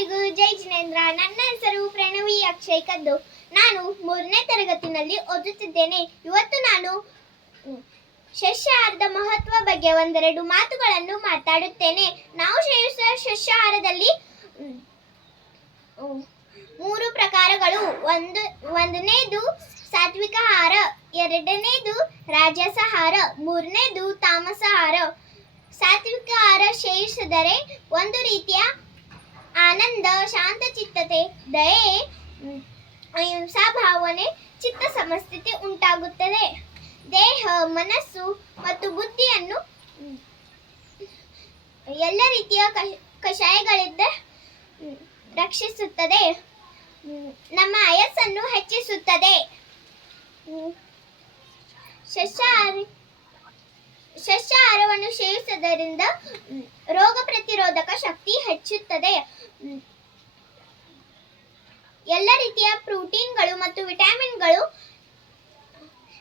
ಎಲ್ಲರಿಗೂ ಜೈ ಜಿನೇಂದ್ರ. ನನ್ನ ಹೆಸರು ಪ್ರಣವಿ ಅಕ್ಷಯ್ ಕದ್ದು. ನಾನು ಮೂರನೇ ತರಗತಿನಲ್ಲಿ ಓದುತ್ತಿದ್ದೇನೆ. ಇವತ್ತು ನಾನು ಸಸ್ಯಾಹಾರದ ಮಹತ್ವ ಬಗ್ಗೆ ಒಂದೆರಡು ಮಾತುಗಳನ್ನು ಮಾತಾಡುತ್ತೇನೆ. ನಾವು ಸೇವಿಸುವ ಮ್, ಮೂರು ಪ್ರಕಾರಗಳು. ಒಂದು ಒಂದನೇದು ಸಾತ್ವಿಕ ಆಹಾರ ಎರಡನೇದು ರಾಜಸಹಾರ ಮೂರನೇದು ತಾಮಸಾಹಾರ. ಸಾತ್ವಿಕ ಆಹಾರ ಸೇವಿಸಿದರೆ ಒಂದು ರೀತಿಯ ಆನಂದ ಶಾಂತಚಿತ್ತತೆ ದಯೆ, ಅಹಿಂಸಾ ಭಾವನೆ, ಚಿತ್ತ ಸಮಸ್ಥಿತಿ ಉಂಟಾಗುತ್ತದೆ. ದೇಹ, ಮನಸ್ಸು ಮತ್ತು ಬುದ್ಧಿಯನ್ನು ಎಲ್ಲ ರೀತಿಯ ಕಷ- ಕಷಾಯಗಳಿಂದ ರಕ್ಷಿಸುತ್ತದೆ. ನಮ್ಮ ಆಯಸ್ಸನ್ನು ಹೆಚ್ಚಿಸುತ್ತದೆ. ಸಸ್ಯಾಹಾರಿ ಸಸ್ಯಾಹಾರವನ್ನು ಸೇವಿಸುವುದರಿಂದ ರೋಗ ಪ್ರತಿರೋಧಕ ಶಕ್ತಿ ಹೆಚ್ಚುತ್ತದೆ. ಎಲ್ಲ ರೀತಿಯ ಪ್ರೋಟೀನ್ಗಳು ಮತ್ತು ವಿಟಮಿನ್ಗಳು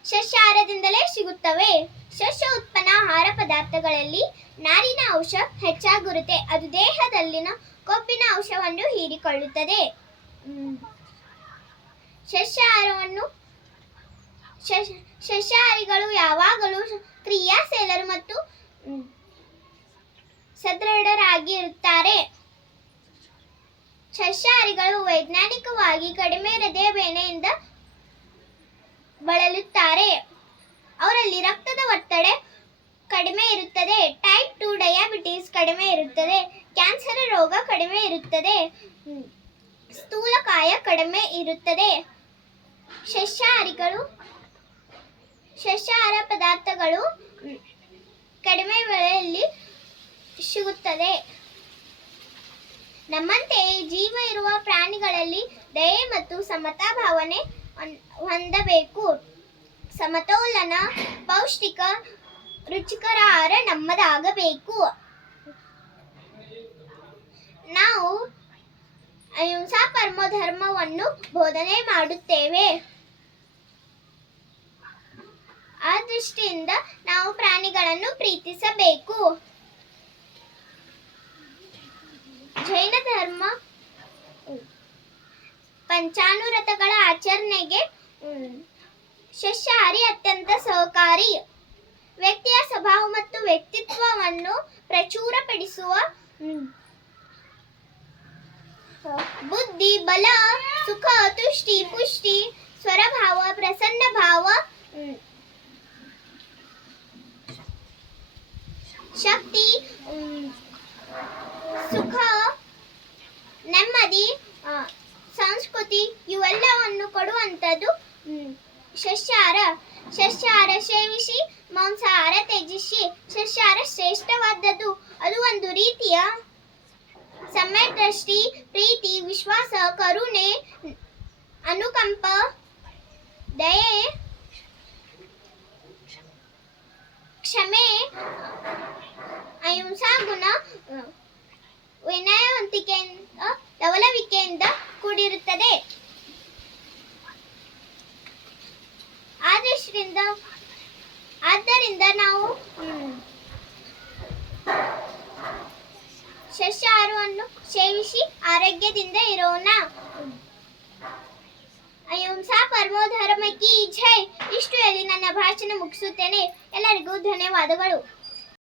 ಸಸ್ಯಾಹಾರದಿಂದಲೇ ಸಿಗುತ್ತವೆ. ಸಸ್ಯ ಉತ್ಪನ್ನ ಆಹಾರ ಪದಾರ್ಥಗಳಲ್ಲಿ ನಾರಿನ ಅಂಶ ಹೆಚ್ಚಾಗಿರುತ್ತೆ. ಅದು ದೇಹದಲ್ಲಿನ ಕೊಬ್ಬಿನ ಅಂಶವನ್ನು ಹೀರಿಕೊಳ್ಳುತ್ತದೆ. ಸಸ್ಯಾಹಾರವನ್ನು ಸಸ್ಯ- ಸಸ್ಯಾಹಾರಿಗಳು ಯಾವಾಗಲೂ ಕ್ರಿಯಾಶೀಲರು ಮತ್ತು ಸದೃಢರಾಗಿರುತ್ತಾರೆ. ಸಸ್ಯಾಹಾರಿಗಳು ವೈಜ್ಞಾನಿಕವಾಗಿ ಕಡಿಮೆ ಹೃದಯ ಬೇನೆಯಿಂದ ಬಳಲುತ್ತಾರೆ ಅವರಲ್ಲಿ ರಕ್ತದ ಒತ್ತಡ ಕಡಿಮೆ ಇರುತ್ತದೆ ಟೈಪ್ ಟು ಡಯಾಬಿಟಿಸ್ ಕಡಿಮೆ ಇರುತ್ತದೆ ಕ್ಯಾನ್ಸರ್ ರೋಗ ಕಡಿಮೆ ಇರುತ್ತದೆ. ಸ್ಥೂಲಕಾಯ ಕಡಿಮೆ ಇರುತ್ತದೆ ಸಸ್ಯಾಹಾರಿಗಳು ಸಸ್ಯಾಹಾರ ಪದಾರ್ಥಗಳು ಕಡಿಮೆ ಬೆಲೆಯಲ್ಲಿ ಸಿಗುತ್ತದೆ ನಮ್ಮಂತೆಯೇ ಜೀವ ಇರುವ ಪ್ರಾಣಿಗಳಲ್ಲಿ ದಯೆ ಮತ್ತು ಸಮತಾ ಭಾವನೆ ಹೊಂದಬೇಕು. ಸಮತೋಲನ, ಪೌಷ್ಟಿಕ ರುಚಿಕರ ಆಹಾರ ನಮ್ಮದಾಗಬೇಕು. ನಾವು ಅಹಿಂಸಾ ಪರಮ, ಧರ್ಮವನ್ನು ಬೋಧನೆ ಮಾಡುತ್ತೇವೆ. ಆ ದೃಷ್ಟಿಯಿಂದ ನಾವು ಪ್ರಾಣಿಗಳನ್ನು ಪ್ರೀತಿಸಬೇಕು. ಪಂಚಾನುರತಗಳ ಆಚರಣೆಗೆ ಶಸ್ಯಹಾರಿ ಅತ್ಯಂತ ಸಹಕಾರಿ. ವ್ಯಕ್ತಿಯ ಸ್ವಭಾವ ಮತ್ತು ವ್ಯಕ್ತಿತ್ವವನ್ನು ಪ್ರಚುರಪಡಿಸುವ ಬುದ್ಧಿ, ಬಲ, ಸುಖ, ತುಷ್ಟಿ, ಪುಷ್ಟಿ ಸಸ್ಯಾಹಾರ ಸಸ್ಯಾಹಾರ ಸೇವಿಸಿ, ಮಾಂಸಾಹಾರ ತ್ಯಜಿಸಿ ಸಸ್ಯಾಹಾರ ಶ್ರೇಷ್ಠವಾದದ್ದು. ಅದು ಒಂದು ರೀತಿಯ ಸಮಯದೃಷ್ಟಿ, ಪ್ರೀತಿ, ವಿಶ್ವಾಸ, ಕರುಣೆ, ಅನುಕಂಪ, ದಯೆ, ಕ್ಷಮೆ, ಅಹಿಂಸಾ ಗುಣ, ವಿನಯವಂತಿಕೆಯಿಂದ, ಲವಲವಿಕೆಯಿಂದ ಕೂಡಿರುತ್ತದೆ ಆ ದೃಷ್ಟಿಯಿಂದ ಆದ್ದರಿಂದ ನಾವು ಸಸ್ಯಾಹಾರವನ್ನು ಸೇವಿಸಿ ಆರೋಗ್ಯದಿಂದ ಇರೋಣ. ಅಹಿಂಸಾ ಪರಮೋ ಧರ್ಮ ಕಿ ಜೈ. ಇಷ್ಟು ಹೇಳಿ ನನ್ನ ಭಾಷಣ ಮುಗಿಸುತ್ತೇನೆ. ಎಲ್ಲರಿಗೂ ಧನ್ಯವಾದಗಳು.